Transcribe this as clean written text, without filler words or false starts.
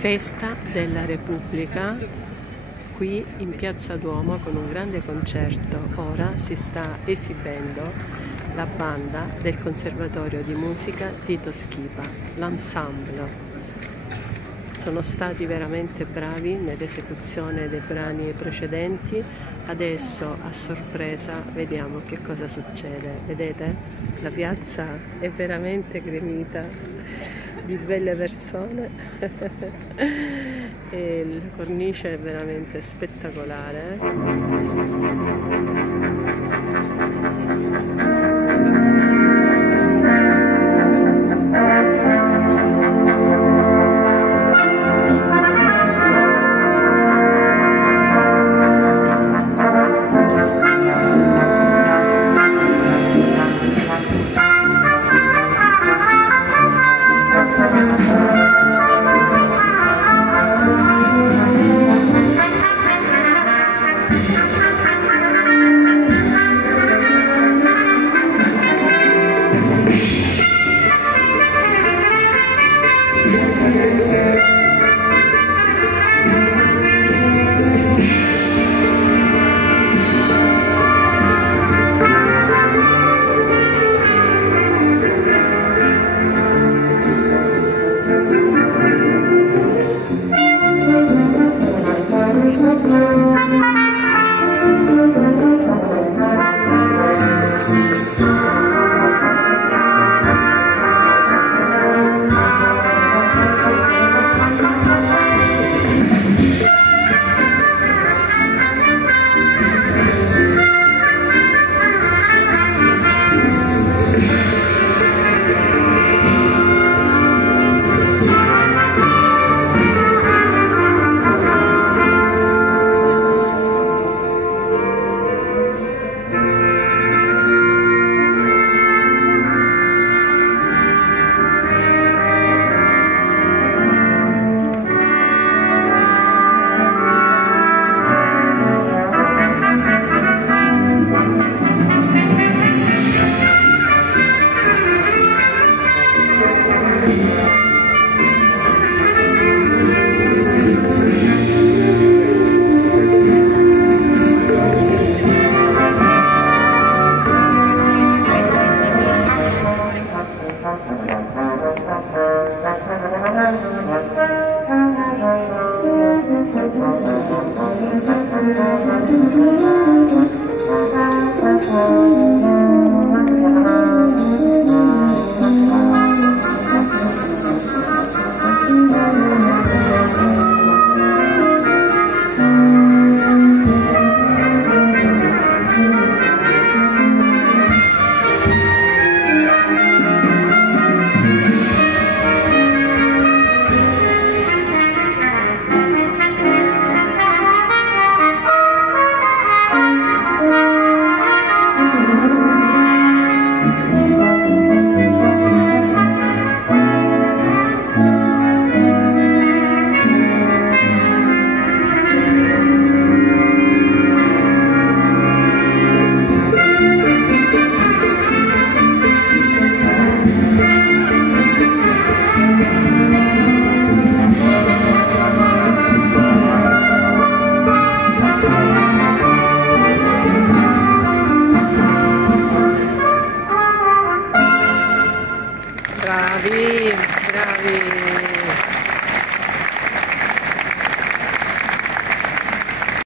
Festa della Repubblica qui in Piazza Duomo con un grande concerto. Ora si sta esibendo la banda del Conservatorio di Musica Tito Schipa, l'Ensemble. Sono stati veramente bravi nell'esecuzione dei brani precedenti. Adesso a sorpresa vediamo che cosa succede. Vedete? La piazza è veramente gremita di belle persone e la cornice è veramente spettacolare. Thank you.